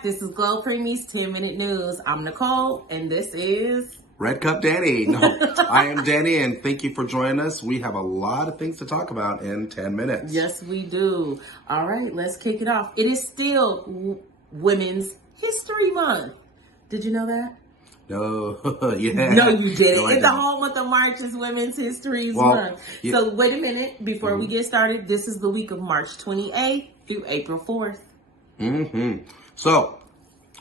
back. This is GLO Preemies 10-Minute News. I'm Nicole, and this is... Red Cup Danny. No, I am Danny, and thank you for joining us. We have a lot of things to talk about in 10 minutes. Yes, we do. All right, let's kick it off. It is still Women's History Month. Did you know that? No, yeah. No, you didn't. No, The whole month of March is Women's History Month. Yeah. So wait a minute. Before we get started, this is the week of March 28th through April 4th. So,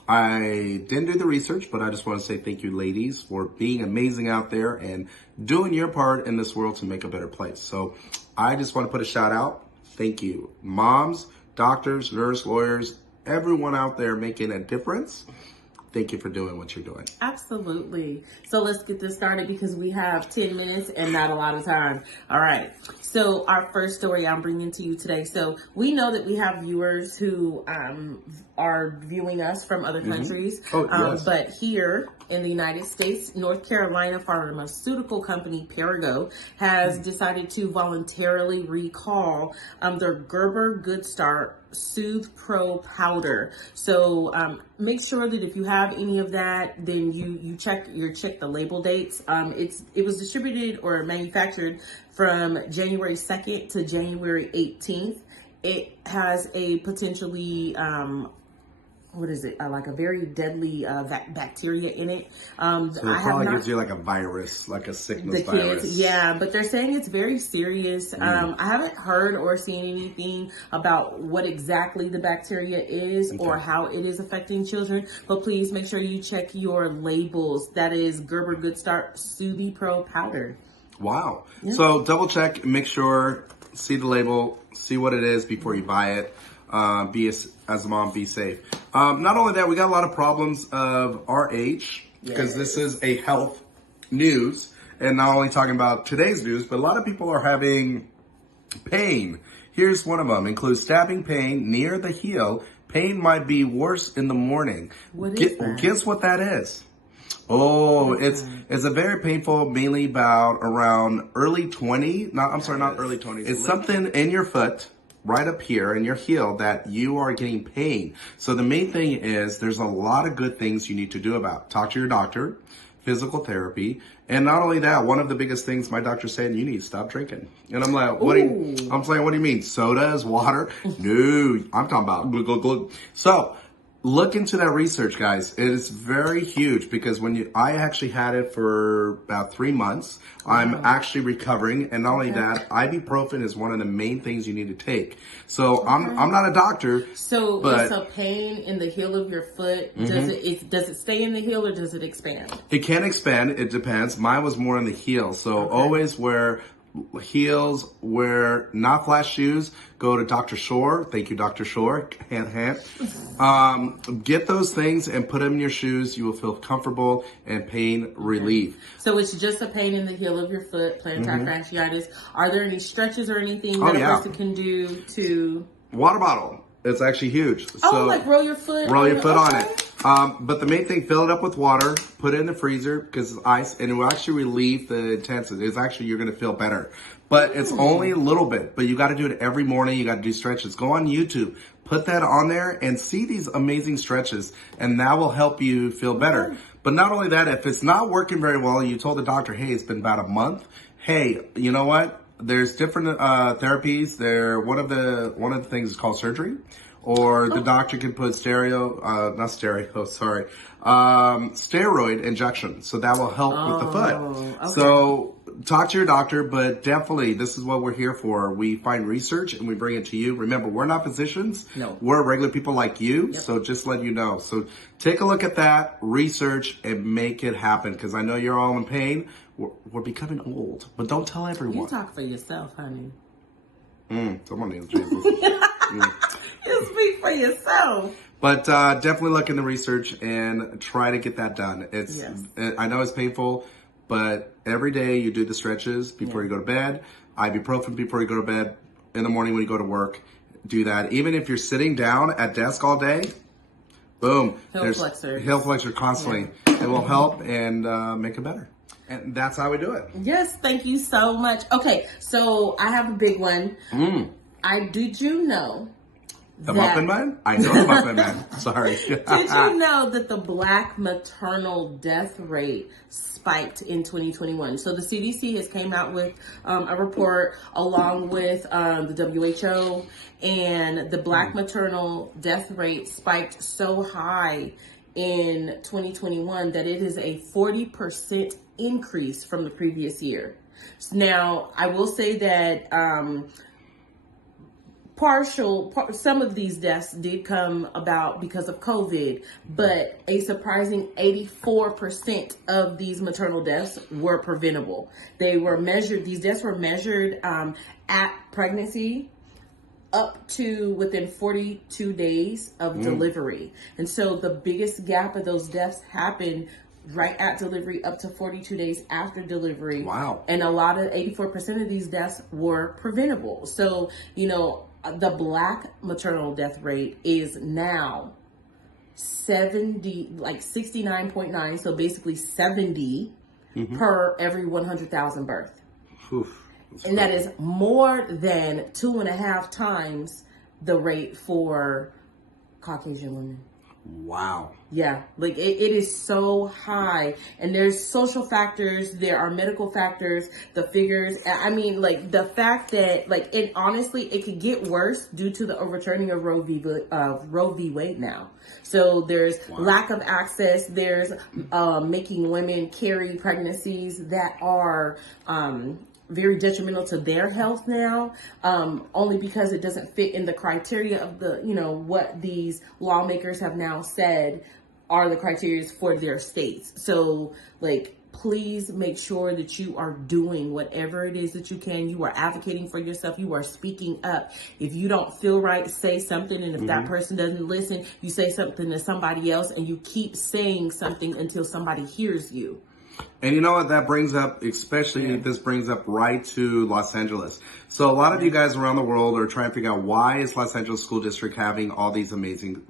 I didn't do the research, but I just want to say thank you, ladies, for being amazing out there and doing your part in this world to make a better place. So, I just want to put a shout out. Thank you. Moms, doctors, nurses, lawyers, everyone out there making a difference. Thank you for doing what you're doing. Absolutely. So let's get this started because we have 10 minutes and not a lot of time. All right. So our first story I'm bringing to you today. So we know that we have viewers who are viewing us from other countries. Yes. But here in the United States, North Carolina pharmaceutical company Perrigo has decided to voluntarily recall their Gerber Good Start Soothe Pro powder. So make sure that if you have any of that, then you check the label dates. It was distributed or manufactured from January 2nd to January 18th. It has a potentially like a very deadly bacteria in it. So it probably gives you like a virus, like a sickness virus. Kids, yeah, but they're saying it's very serious. I haven't heard or seen anything about what exactly the bacteria is or how it is affecting children, but please make sure you check your labels. That is Gerber Good Start Soothe Pro powder. Wow. Yeah. So double check, make sure, see the label, see what it is before you buy it. As a mom, be safe. Not only that, we got a lot of problems of our age because this is a health news, and not only talking about today's news, but a lot of people are having pain. Here's one of them: includes stabbing pain near the heel. Pain might be worse in the morning. What is that? Guess what that is? Oh, it's a very painful, mainly about around early 20. Not early 20s. It's something in your foot, right up here in your heel, that you are getting pain. So the main thing is there's a lot of good things you need to do about. Talk to your doctor, physical therapy, and not only that, one of the biggest things my doctor said, you need to stop drinking. And I'm like, what do you mean? Soda is water? No, I'm talking about glug, glug, glug. So look into that research, guys. It is very huge because I actually had it for about 3 months. I'm actually recovering, and not only that, ibuprofen is one of the main things you need to take. So I'm not a doctor. So it's a pain in the heel of your foot. Does it stay in the heel or does it expand? It can expand. It depends. Mine was more in the heel. So always wear heels, wear not flat shoes. Go to Dr. Shore. Thank you, Dr. Shore. Hand. Get those things and put them in your shoes. You will feel comfortable and pain relief. So it's just a pain in the heel of your foot, plantar fasciitis. Are there any stretches or anything that a person can do to... Water bottle. It's actually huge. Like roll your foot? Roll your foot on it. But the main thing, fill it up with water, put it in the freezer because it's ice, and it will actually relieve the intensity. It's actually, you're going to feel better. But it's only a little bit, but you got to do it every morning. You got to do stretches. Go on YouTube, put that on there and see these amazing stretches, and that will help you feel better. But not only that, if it's not working very well, you told the doctor, hey, it's been about a month. Hey, you know what? There's different therapies. One of the things is called surgery, or the doctor can put steroid injection. So that will help with the foot. Okay. So talk to your doctor, but definitely this is what we're here for. We find research and we bring it to you. Remember, we're not physicians. No. We're regular people like you. So just let you know. So take a look at that, research, and make it happen. Because I know you're all in pain. We're becoming old, but don't tell everyone. You talk for yourself, honey. Someone needs Jesus. You speak for yourself. But definitely look in the research and try to get that done. I know it's painful, but every day you do the stretches before you go to bed, ibuprofen before you go to bed, in the morning when you go to work, do that. Even if you're sitting down at desk all day, boom. Heel flexor constantly. It will help and make it better. And that's how we do it. Yes, thank you so much. Okay, so I have a big one. Did you know The Muffin Man? I know the Muffin Man. Sorry. Did you know that the Black maternal death rate spiked in 2021? So the CDC has came out with a report along with the WHO, and the Black maternal death rate spiked so high in 2021 that it is a 40% increase from the previous year. Now, I will say that some of these deaths did come about because of COVID, but a surprising 84% of these maternal deaths were preventable. These deaths were measured at pregnancy up to within 42 days of delivery. And so the biggest gap of those deaths happened right at delivery up to 42 days after delivery. Wow. And 84% of these deaths were preventable. So, the Black maternal death rate is now 69.9. So basically 70 per every 100,000 birth. And that is more than 2.5 times the rate for Caucasian women. Wow. Yeah, it is so high, and there's social factors, there are medical factors, the figures. I mean, the fact that it honestly, it could get worse due to the overturning of Roe v. Wade now. So there's lack of access. There's making women carry pregnancies that are very detrimental to their health now, only because it doesn't fit in the criteria of what these lawmakers have now said are the criteria for their states. So please make sure that you are doing whatever it is that you can. You are advocating for yourself. You are speaking up. If you don't feel right, say something. And if that person doesn't listen, you say something to somebody else, and you keep saying something until somebody hears you. And you know what that brings up, especially this brings up right to Los Angeles. So a lot of you guys around the world are trying to figure out, why is Los Angeles School District having all these amazing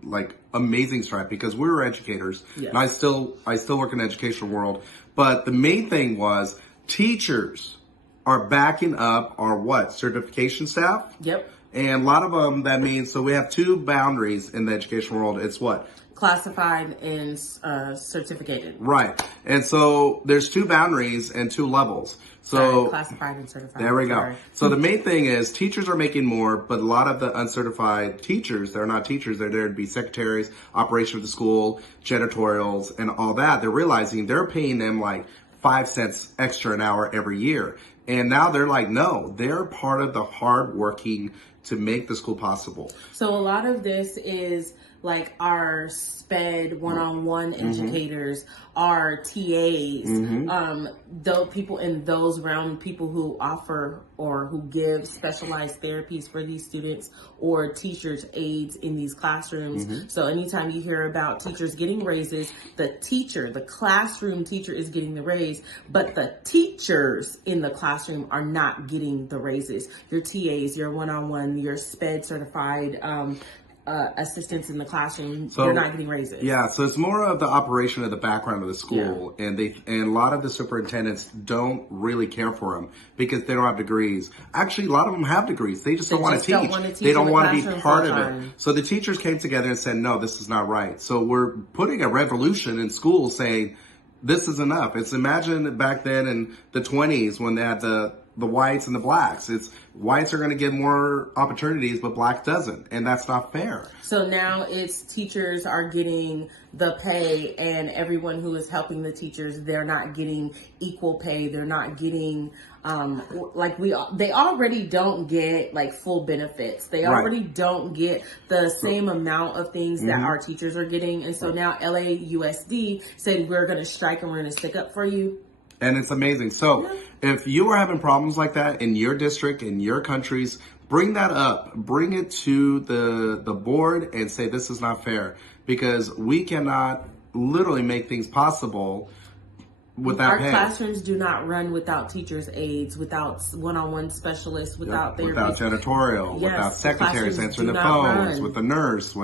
strife? Because we were educators, and I still work in the educational world. But the main thing was teachers are backing up our certification staff. Yep. And a lot of them, that means, so we have two boundaries in the educational world. It's what? Classified and certificated. Right. And so there's two boundaries and two levels. So classified and certified. There we go. So the main thing is teachers are making more, but a lot of the uncertified teachers, they're not teachers. They're there to be secretaries, operation of the school, janitorials, and all that. They're realizing they're paying them 5 cents extra an hour every year. And now they're no, they're part of the hard working to make the school possible. So a lot of this is our SPED one-on-one educators, our TAs, those people in those realm, people who offer or who give specialized therapies for these students, or teachers' aides in these classrooms. So anytime you hear about teachers getting raises, the classroom teacher is getting the raise, but the teachers in the classroom are not getting the raises. Your TAs, your one-on-one, your SPED certified assistants in the classroom, they're not getting raises. Yeah, so it's more of the operation of the background of the school, and a lot of the superintendents don't really care for them because they don't have degrees. Actually, a lot of them have degrees. They just don't want to teach. They don't want to be part of it. So the teachers came together and said, no, this is not right. So we're putting a revolution in schools saying, this is enough. It's imagine back then in the 20s when they had the whites and the blacks. It's whites are going to get more opportunities, but black doesn't, and that's not fair. So now it's teachers are getting the pay, and everyone who is helping the teachers, they're not getting equal pay. They're not getting they already don't get full benefits. They already don't get the same amount of things that our teachers are getting, and so now LAUSD said we're going to strike and we're going to stick up for you. And it's amazing. So if you are having problems like that in your district, in your countries, bring that up. Bring it to the board and say this is not fair, because we cannot literally make things possible without Our pay. classrooms do not run without teachers' aides, without one-on-one specialists, without therapists. Without janitorial, without secretaries answering the phones, with the nurse.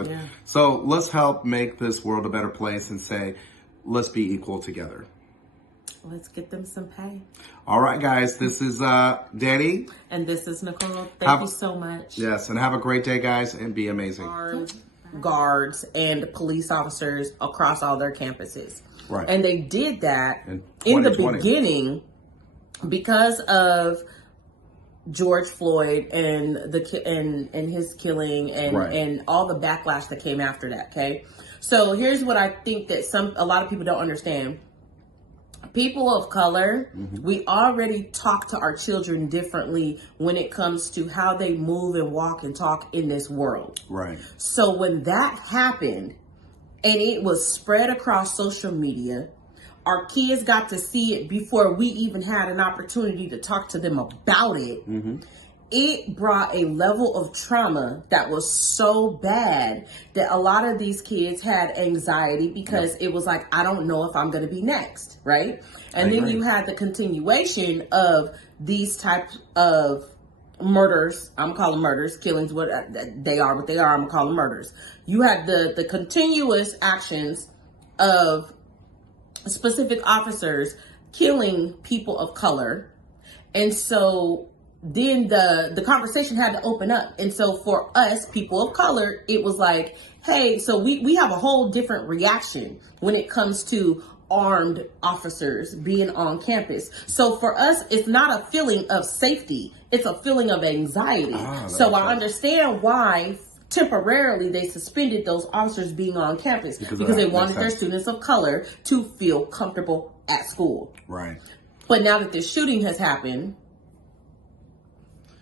So let's help make this world a better place and say, let's be equal together. Let's get them some pay. All right, guys. This is Danny. And this is Nicole. Thank you so much. Yes, and have a great day, guys, and be amazing. Armed guards and police officers across all their campuses. Right. And they did that in the beginning because of George Floyd and and his killing and all the backlash that came after that. Okay. So here's what I think that a lot of people don't understand. People of color, we already talk to our children differently when it comes to how they move and walk and talk in this world. Right. So when that happened and it was spread across social media, our kids got to see it before we even had an opportunity to talk to them about it. It brought a level of trauma that was so bad that a lot of these kids had anxiety because it was like, I don't know if I'm going to be next, right? And then you had the continuation of these types of murders. I'm calling murders, killings, what they are, I'm going to call them murders. You had the continuous actions of specific officers killing people of color. And so then the conversation had to open up. And so for us, people of color, it was like, hey, so we have a whole different reaction when it comes to armed officers being on campus. So for us, it's not a feeling of safety. It's a feeling of anxiety. So I understand why temporarily they suspended those officers being on campus because they wanted their students of color to feel comfortable at school. Right. But now that this shooting has happened,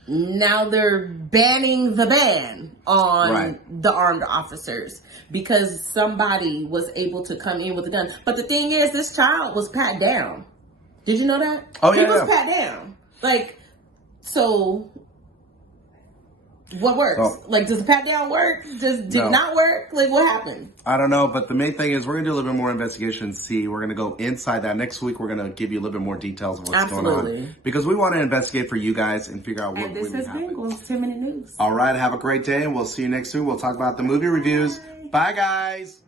now they're banning the ban on the armed officers because somebody was able to come in with a gun. But the thing is, this child was pat down. Did you know that? Oh, yeah. He was pat down. Like, so what works? Oh. Like, does the pat down work? Did not work? Like, what happened? I don't know, but the main thing is we're going to do a little bit more investigation and see. We're going to go inside that. Next week, we're going to give you a little bit more details of what's going on. Because we want to investigate for you guys and figure out what really happened. And this has been GLO's 10-Minute News. All right, have a great day, and we'll see you next week. We'll talk about the movie reviews. Bye guys.